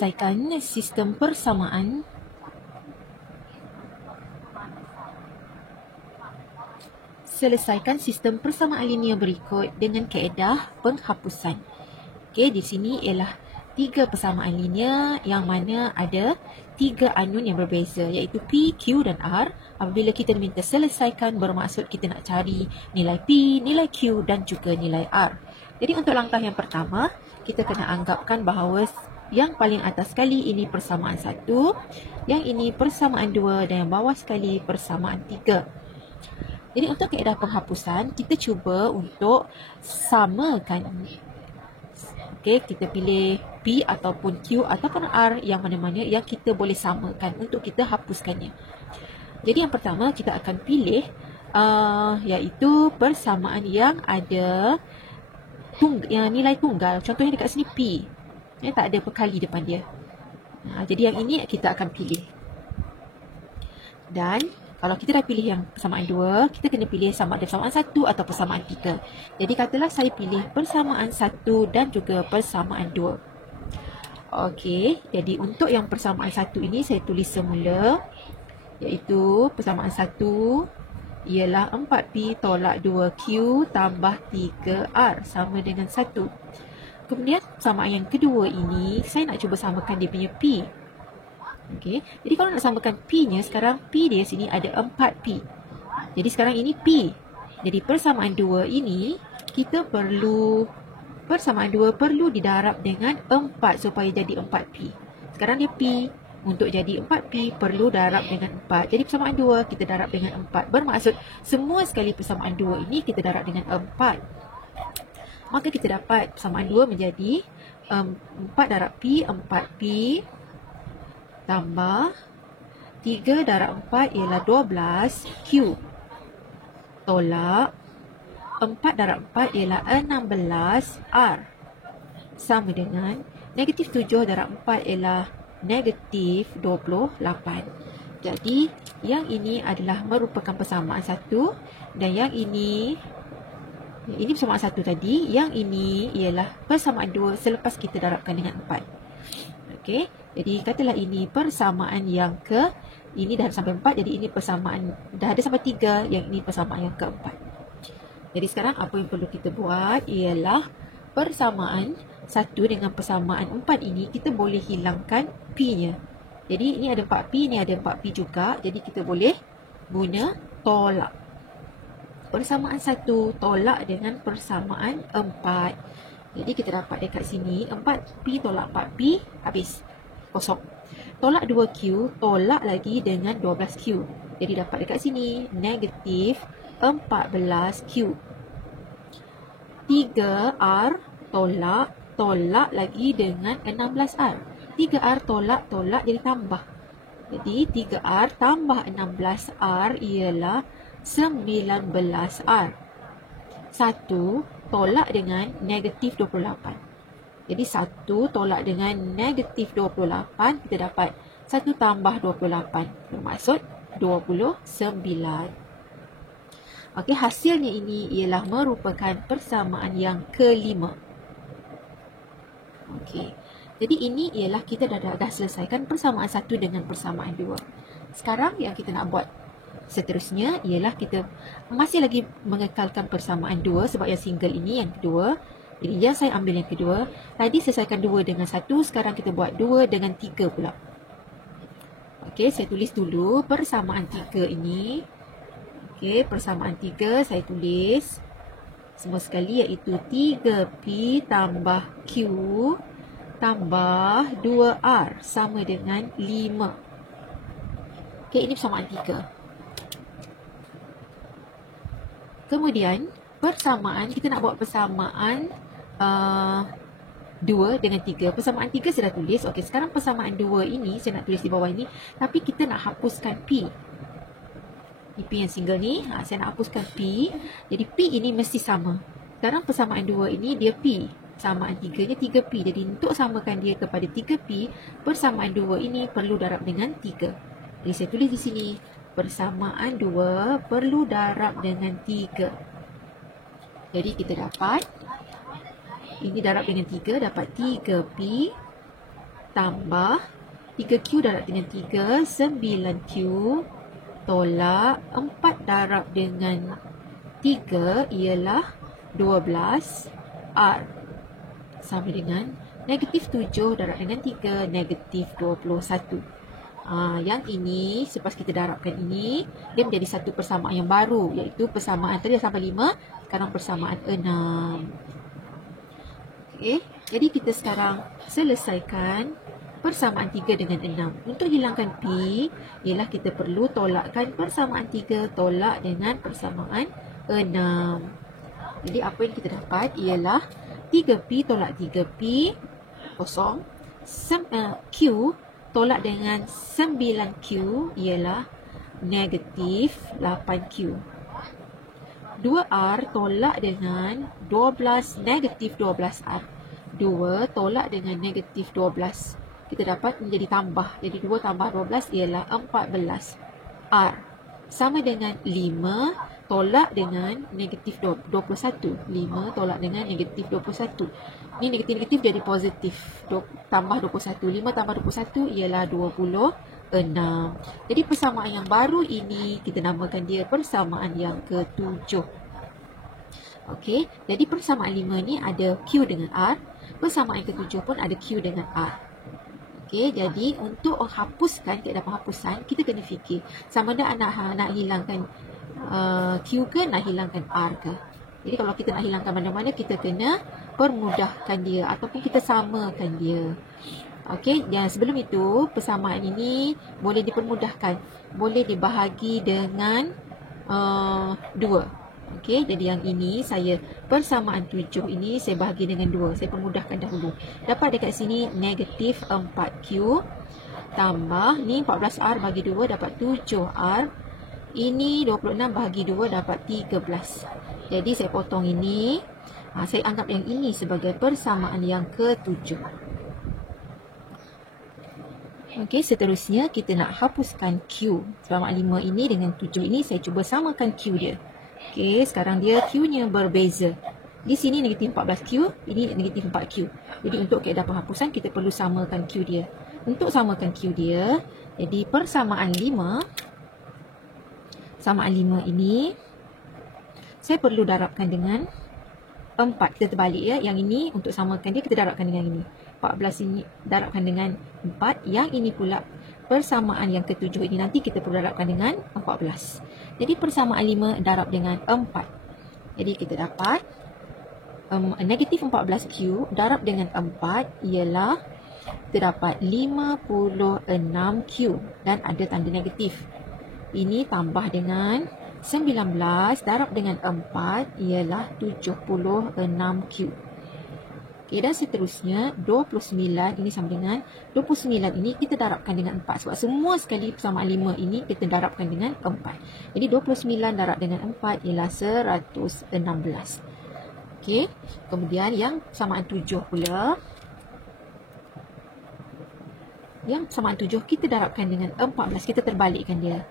Selesaikan sistem persamaan linear berikut dengan kaedah penghapusan. Okey, di sini ialah 3 persamaan linear yang mana ada 3 unknown yang berbeza, iaitu P, Q dan R. Apabila kita diminta selesaikan, bermaksud kita nak cari nilai P, nilai Q dan juga nilai R. Jadi untuk langkah yang pertama, kita kena anggapkan bahawa yang paling atas sekali ini persamaan 1, yang ini persamaan 2 dan yang bawah sekali persamaan 3. Jadi untuk kaedah penghapusan, kita cuba untuk samakan. Okey, kita pilih P ataupun Q ataupun R yang mana-mana yang kita boleh samakan untuk kita hapuskannya. Jadi yang pertama kita akan pilih iaitu persamaan yang ada nilai tunggal. Contohnya dekat sini P. Tak ada perkali depan dia. Jadi yang ini kita akan pilih. Dan kalau kita dah pilih yang persamaan 2, kita kena pilih sama ada persamaan 1 atau persamaan 3. Jadi katalah saya pilih persamaan 1 dan juga persamaan 2. Okey, jadi untuk yang persamaan 1 ini saya tulis semula, iaitu persamaan 1 ialah 4P tolak 2Q tambah 3R sama dengan 1. Kemudian persamaan yang kedua ini, saya nak cuba samakan dia punya P. Okey, jadi kalau nak samakan P-nya, sekarang P dia sini ada 4P. Jadi sekarang ini P. Jadi persamaan 2 ini, persamaan 2 perlu didarab dengan 4 supaya jadi 4P. Sekarang dia P. Untuk jadi 4P, perlu darab dengan 4. Jadi persamaan 2, kita darab dengan 4. Bermaksud, semua sekali persamaan 2 ini, kita darab dengan 4. Maka kita dapat persamaan 2 menjadi 4 darab P, 4P. Tambah 3 darab 4 ialah 12Q. Tolak 4 darab 4 ialah 16R. Sama dengan negatif 7 darab 4 ialah negatif 28. Jadi yang ini adalah merupakan persamaan 1. Dan yang ini persamaan 1 tadi. Yang ini ialah persamaan 2 selepas kita darabkan dengan 4. Okey, jadi katalah ini persamaan yang ini dah sampai 4, jadi ini persamaan dah ada sampai 3, yang ini persamaan yang keempat. Jadi sekarang apa yang perlu kita buat ialah persamaan 1 dengan persamaan 4 ini kita boleh hilangkan P-nya. Jadi ini ada 4P, ini ada 4P juga, jadi kita boleh guna tolak. Persamaan 1 tolak dengan persamaan 4. Jadi kita dapat dekat sini 4P tolak 4P, habis, kosong. Tolak 2Q, tolak lagi dengan 12Q. Jadi dapat dekat sini negatif 14Q. 3R tolak lagi dengan 16R. 3R tolak jadi tambah. Jadi 3R tambah 16R ialah 19R. 1 tolak dengan negatif 28. Jadi 1 tolak dengan negatif 28, kita dapat 1 tambah 28. Bermaksud 29. Okey, hasilnya ini ialah merupakan persamaan yang kelima. Okey, jadi ini ialah kita dah selesaikan persamaan 1 dengan persamaan 2. Sekarang yang kita nak buat seterusnya ialah kita masih lagi mengekalkan persamaan 2 sebab yang single ini yang kedua. Jadi yang saya ambil yang kedua. Tadi selesaikan 2 dengan 1, sekarang kita buat 2 dengan 3 pula. Okey, saya tulis dulu persamaan 3 ini. Okey, persamaan 3 saya tulis semua sekali, iaitu 3P tambah Q tambah 2R sama dengan 5. Okey, ini persamaan 3. Kemudian persamaan, kita nak buat persamaan 2 dengan 3. Persamaan 3 saya dah tulis. Okey, sekarang persamaan 2 ini saya nak tulis di bawah ini, tapi kita nak hapuskan P. Ini P yang single ni, saya nak hapuskan P. Jadi P ini mesti sama. Sekarang persamaan 2 ini dia P. Persamaan 3 nya 3P. Jadi untuk samakan dia kepada 3P, persamaan 2 ini perlu darab dengan 3. Jadi saya tulis di sini persamaan 2 perlu darab dengan 3. Jadi kita dapat, ini darab dengan 3, dapat 3P tambah 3Q darab dengan 3, 9Q tolak 4 darab dengan 3 ialah 12R sama dengan negatif 7 darab dengan 3, negatif 21. Yang ini, selepas kita darabkan ini, dia menjadi satu persamaan yang baru, iaitu persamaan tadi dah sampai 5, sekarang persamaan 6. Okay. Jadi kita sekarang selesaikan persamaan 3 dengan 6. Untuk hilangkan P, ialah kita perlu tolakkan persamaan 3 tolak dengan persamaan 6. Jadi apa yang kita dapat ialah 3P tolak 3P, kosong. Q tolak dengan 9Q ialah negatif 8Q. 2R tolak dengan 12, negatif 12R. 2 tolak dengan negatif 12. Kita dapat menjadi tambah. Jadi 2 tambah 12 ialah 14R. Sama dengan 5 tolak dengan negatif 21. 5 tolak dengan negatif 21. Ini negatif-negatif jadi positif. Tambah 21. 5 tambah 21 ialah 26. Jadi persamaan yang baru ini kita namakan dia persamaan yang ke-7. Okey, jadi persamaan 5 ni ada Q dengan R. Persamaan yang ke-7 pun ada Q dengan R. Okey, jadi untuk menghapuskan keadaan penghapusan, kita kena fikir sama ada nak hilangkan Q ke, nak hilangkan R ke. Jadi kalau kita nak hilangkan mana-mana, kita kena permudahkan dia ataupun kita samakan dia. Okey, dan sebelum itu persamaan ini boleh dipermudahkan, boleh dibahagi dengan 2. Okey, jadi yang ini saya persamaan 7 ini saya bahagi dengan 2. Saya permudahkan dahulu. Dapat dekat sini negatif 4Q tambah ni 14R bagi 2 dapat 7R. Ini 26 bahagi 2 dapat 13. Jadi saya potong ini. Saya anggap yang ini sebagai persamaan yang ke-7. Okey, seterusnya kita nak hapuskan Q. Persamaan 5 ini dengan 7 ini saya cuba samakan Q dia. Okey, sekarang dia Q-nya berbeza. Di sini negatif 14Q, ini negatif 4Q. Jadi untuk keadaan penghapusan kita perlu samakan Q dia. Untuk samakan Q dia, jadi persamaan 5 ini saya perlu darabkan dengan 4. Kita terbalik ya. Yang ini untuk samakan dia kita darabkan dengan ini. 14 ini darabkan dengan 4. Yang ini pula persamaan yang ke-7 ini nanti kita perlu darabkan dengan 14. Jadi persamaan 5 darab dengan 4. Jadi kita dapat negatif 14Q darab dengan 4 ialah kita dapat 56Q dan ada tanda negatif. Ini tambah dengan 19 darab dengan 4 ialah 76Q. Okey, dan seterusnya 29 ini sama dengan 29 ini kita darabkan dengan 4 sebab semua sekali persamaan 5 ini kita darabkan dengan 4. Jadi 29 darab dengan 4 ialah 116. Okey, kemudian yang persamaan 7 pula. Yang persamaan 7 kita darabkan dengan 14, kita terbalikkan dia.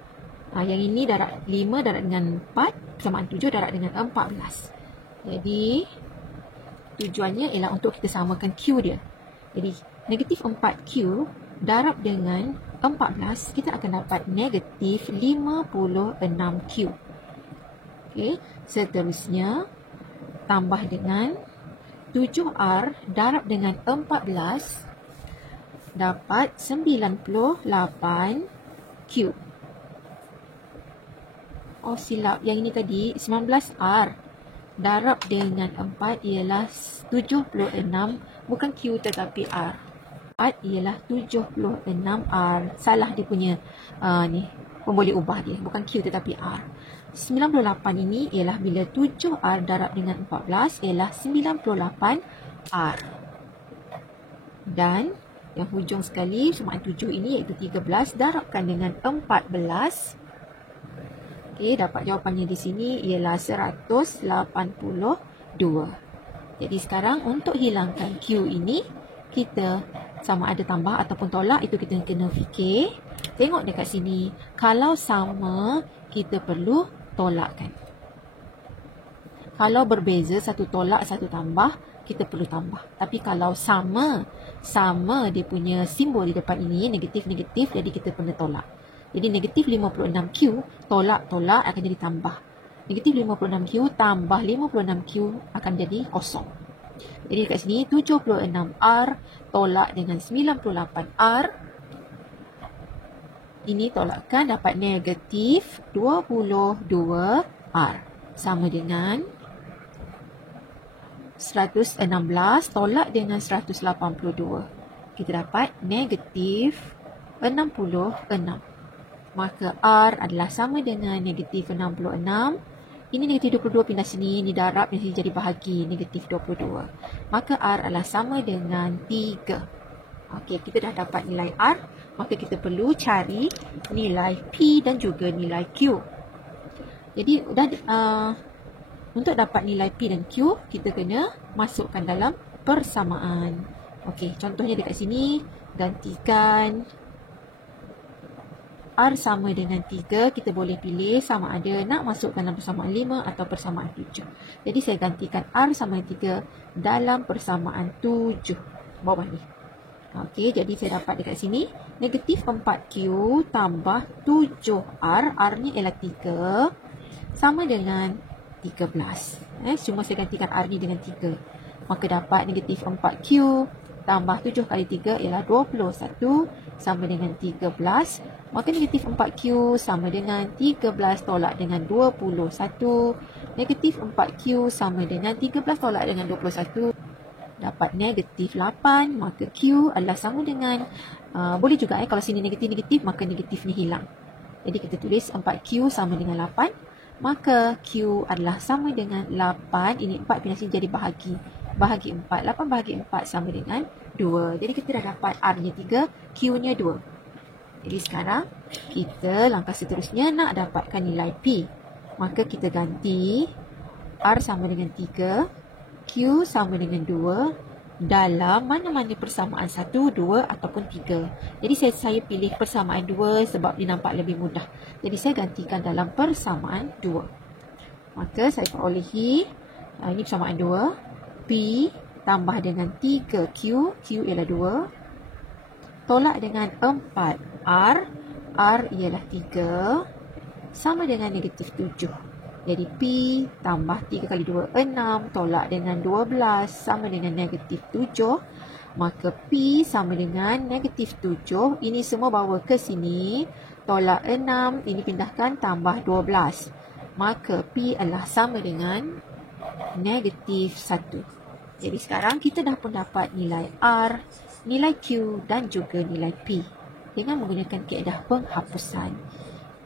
Yang ini darab 5 darab dengan 4, persamaan 7 darab dengan 14. Jadi tujuannya ialah untuk kita samakan Q dia. Jadi negatif 4Q darab dengan 14, kita akan dapat negatif 56Q. Okey, seterusnya tambah dengan 7R darab dengan 14 dapat 98Q. Oh silap, yang ini tadi 19R darab dengan 4 ialah 76, bukan Q tetapi R. 4 ialah 76R. Salah dia punya ni, pun boleh ubah dia, bukan Q tetapi R. 98 ini ialah bila 7R darab dengan 14 ialah 98R. Dan yang hujung sekali persamaan 7 ini iaitu 13 darabkan dengan 14. Okey, dapat jawapannya di sini ialah 182. Jadi sekarang untuk hilangkan Q ini, kita sama ada tambah ataupun tolak, itu kita kena fikir. Tengok dekat sini, kalau sama kita perlu tolakkan. Kalau berbeza, satu tolak, satu tambah, kita perlu tambah. Tapi kalau sama dia punya simbol di depan ini, negatif-negatif, jadi kita kena tolak. Jadi negatif 56Q, tolak akan jadi tambah. Negatif 56Q tambah 56Q akan jadi kosong. Jadi dekat sini 76R tolak dengan 98R. Ini tolakkan dapat negatif 22R. Sama dengan 116 tolak dengan 182. Kita dapat negatif 66. Maka R adalah sama dengan negatif 66. Ini negatif 22 pindah sini, ini darab, ini jadi bahagi, negatif 22. Maka R adalah sama dengan 3. Okey, kita dah dapat nilai R. Maka kita perlu cari nilai P dan juga nilai Q. Jadi, untuk dapat nilai P dan Q, kita kena masukkan dalam persamaan. Okey, contohnya dekat sini, gantikan R sama dengan 3, kita boleh pilih sama ada nak masukkan dalam persamaan 5 atau persamaan 7. Jadi saya gantikan R sama dengan 3 dalam persamaan 7. Bawah ni. Okey, jadi saya dapat dekat sini negatif 4Q tambah 7R, R-nya ialah 3, sama dengan 13. Cuma saya gantikan R ni dengan 3. Maka dapat negatif 4Q tambah 7 kali 3 ialah 21, sama dengan 13. Maka negatif 4Q sama dengan 13 tolak dengan 21. Negatif 4Q sama dengan 13 tolak dengan 21. Dapat negatif 8. Maka Q adalah sama dengan, boleh juga kalau sini negatif-negatif, maka negatif ni hilang. Jadi kita tulis 4Q sama dengan 8. Maka Q adalah sama dengan 8. Ini 4 pindah sini jadi bahagi 4. 8 bahagi 4 sama dengan 2. Jadi kita dah dapat R-nya 3, Q-nya 2. Jadi sekarang kita langkah seterusnya nak dapatkan nilai P. Maka kita ganti R sama dengan 3, Q sama dengan 2 dalam mana-mana persamaan 1, 2 ataupun 3. Jadi saya pilih persamaan 2 sebab dia nampak lebih mudah. Jadi saya gantikan dalam persamaan 2. Maka saya perolehi, ini persamaan 2, P tambah dengan 3Q, Q ialah 2, tolak dengan 4R, R ialah 3, sama dengan negatif 7. Jadi P tambah 3 kali 2, 6, tolak dengan 12, sama dengan negatif 7. Maka P sama dengan negatif 7. Ini semua bawa ke sini, tolak 6, ini pindahkan tambah 12. Maka P adalah sama dengan negatif 1. Jadi sekarang kita dah pun dapat nilai R, nilai Q dan juga nilai P dengan menggunakan kaedah penghapusan.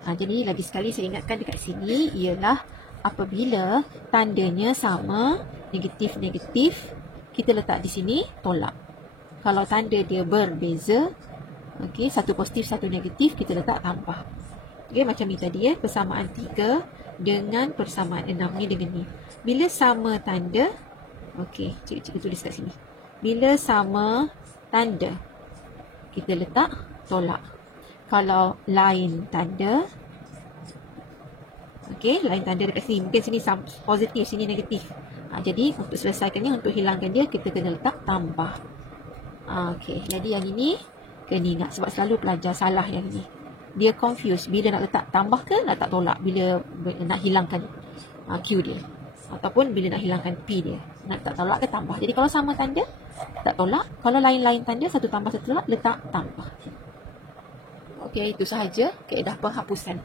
Jadi lagi sekali saya ingatkan dekat sini ialah apabila tandanya sama, negatif-negatif, kita letak di sini tolak. Kalau tanda dia berbeza, okey, satu positif, satu negatif, kita letak tambah. Okey, macam ni tadi persamaan 3 dengan persamaan 6 ni dengan ni. Bila sama tanda, okey, cikgu tulis kat sini. Bila sama tanda, kita letak tolak. Kalau lain tanda, okey, lain tanda dekat sini. Mungkin sini positif, sini negatif. Jadi untuk selesaikannya, untuk hilangkan dia, kita kena letak tambah. Okey, jadi yang ini kena ingat sebab selalu pelajar salah yang ini. Dia confuse bila nak letak tambah ke nak letak tolak, bila nak hilangkan Q dia. Ataupun bila nak hilangkan P dia, nak letak tolak ke tambah. Jadi kalau sama tanda, tak tolak. Kalau lain-lain tanda, satu tambah satu tolak, letak tambah. Okey, itu sahaja kaedah penghapusan.